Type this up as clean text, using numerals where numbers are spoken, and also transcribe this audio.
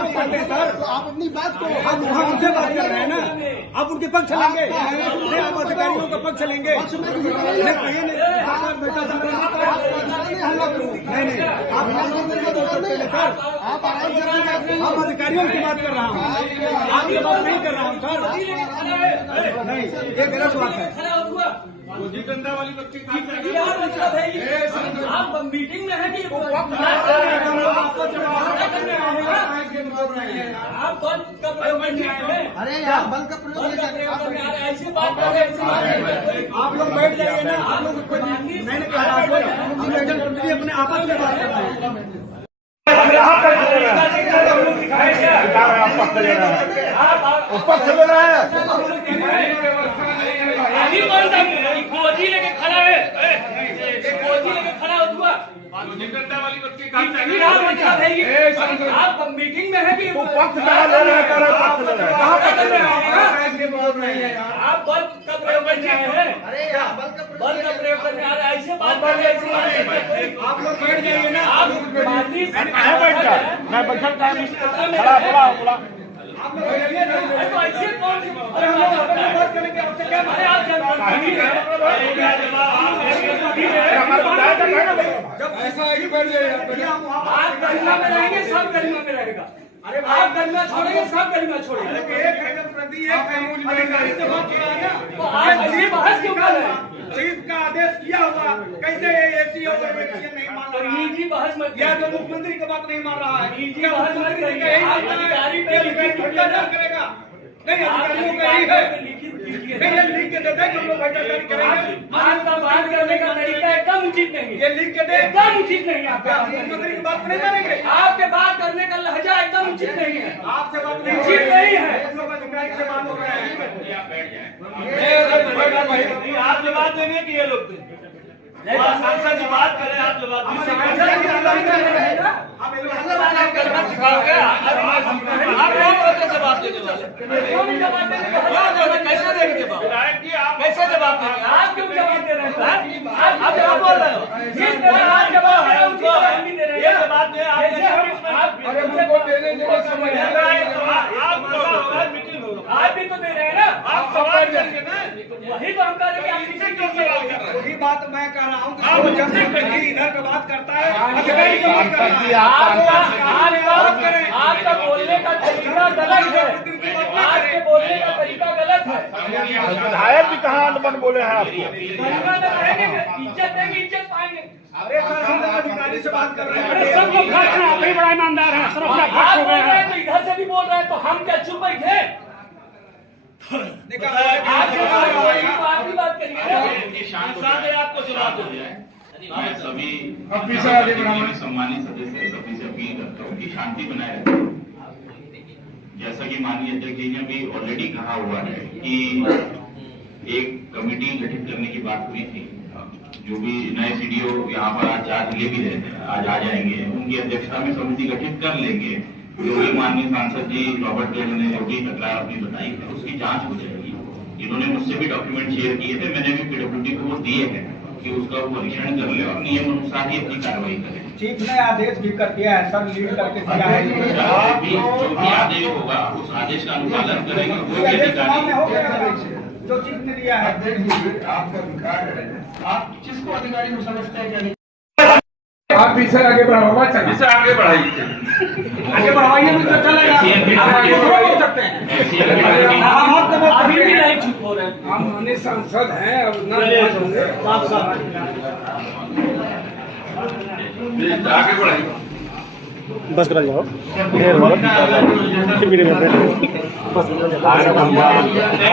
आप अपनी बात को हम उनसे बात कर रहे हैं ना, आप उनके पक्ष लेंगे नहीं, आप अधिकारियों का पक्ष लेंगे नहीं, आप आराम से हम अधिकारियों की बात कर रहा हूँ, आपकी बात नहीं कर रहा हूँ सर। नहीं, ये गलत बात है। डंडा वाली बच्चे आप मीटिंग में है कि आप बल का प्रयोग करने आए हैं? अरे यार बल का प्रयोग ऐसी बात कर रहे हैं, आप लोग बैठ जाइए ना, आप लोग मैंने कहा हम अपने आपस में बात कर रहे हैं। खोजी लेके खड़ा है, खोजी लेके खड़ा हुआ डंडा वाली बच्चे आप मीटिंग में है कि आप बल का प्रयोग करने आए हैं? अरे यार बल का बल का प्रयोग करने आ रहे हैं, ऐसे बात कर रहे हैं। आप लोग बैठ जाइए ना, आप माननीय मैं बैठा आप लोग बैठिए ना, तो ऐसे कौन सी अरे हम लोग अपनी बात करने के आपसे क्या अरे आप जब ऐसा है कि बैठ जाइए आप गरिमा में रहेंगे, सब गरिमा में रहेगा। अरे आप गरिमा छोड़ेंगे, सब गरिमा छोड़ेंगे। एक है प्रति एक अधिकारी से बात किया है ना, तो आप ये बहस क्यों कर रहे हैं? चीफ का आदेश किया हुआ, कैसे एसी और नहीं मान तो रहा है? निजी बहस मत या करिए। तो मुख्यमंत्री की बात नहीं मान रहा है, निजी क्या बहस मत मुख्यमंत्री करिए। का यही आप मानना है? अधिकारी पे ये लिखित भ्रष्टाचार करेगा नहीं, अधिकारियों का यही है नहीं, ये लिख के देते हम लोग भ्रष्टाचार करेंगे। आपका बात करने का तरीका एकदम उचित नहीं है, ये लिख के दे, एकदम उचित नहीं है आपका। मुख्यमंत्री की बात नहीं मानेंगे, आपके बात करने का लहजा एकदम उचित नहीं है, आपसे बात नहीं उचित नहीं है। सब अधिकारी से बात हो रहे हैं। आप जवाब देंगे कि ये लोग सांसद जी बात करें, आप जवाब सिखाओगे, आप जवाब देंगे, कैसे देंगे, कैसे जवाब देंगे? आप क्यों जवाब दे रहे हैं? आप जवाब बोल रहे हो, जिस तरह आप जवाब है उसी तरह हम भी दे रहे हैं। ये जवाब दे आप भी तो दे रहे हैं ना, आप सवाल करेंगे ना, वही तो हम कह रहे हैं। आप किसी क्यों सवाल कर रहे हैं? वही बात मैं कह रहा हूँ, जब इधर का बात करता है, अधिकारी की बात करता है। आपका बोलने का तरीका गलत है, आपके बोलने का तरीका गलत है। विधायक भी कहाँ अनबन बोले हैं आपको? गरिमा में रहेंगे, इज्जत देंगे, इज्जत पाएंगे। अरे सर हम लोग अधिकारी से बात कर रहे हैं। सब लोग आप ही बड़ा ईमानदार हैं, सब अपना बोल रहे हैं तो इधर से भी बोल रहे हैं, तो हम क्या चुप बैठे? आप ही बात करिए, सांसद है, आपको जवाब दे दिया है। मैं सभी सम्मानित सदस्य सभी से अपील करता हूँ कि शांति बनाए रखें। जैसा कि माननीय अध्यक्ष जी ने भी ऑलरेडी कहा हुआ है कि एक कमेटी गठित करने की बात हुई थी, जो भी नए सीडीओ यहाँ पर आज ले भी रहे थे, आज आ जाएंगे, उनकी अध्यक्षता में समिति गठित कर लेंगे। जो भी माननीय सांसद जी रॉबर्ट टेलर ने जो भी तकरार अपनी बताई है उसकी जांच हो जाएगी। इन्होंने मुझसे भी डॉक्यूमेंट शेयर किए थे, मैंने भी पीडब्ल्यूडी को वो दिए हैं कि उसका वो परीक्षण कर ले और नियम अनुसार ही अपनी कार्रवाई करें। चीफ ने आदेश भी कर दिया है सर, लीड करके दिया है। जो भी आदेश होगा उस आदेश का अनुपालन करेंगे। कोई भी अधिकारी जो चीफ ने दिया है आपका अधिकार है, आप किसको अधिकारी को समझते हैं क्या? आप पीछे आगे बढ़ाओ, पीछे आगे बढ़ाइए, आगे बढ़वाइए तो चलेगा, आप आगे बोल सकते हैं। अभी भी नहीं चुप हो रहे हैं। हम अन्य सांसद हैं, अब न आगे बढ़ाइए। बस करा जाओ।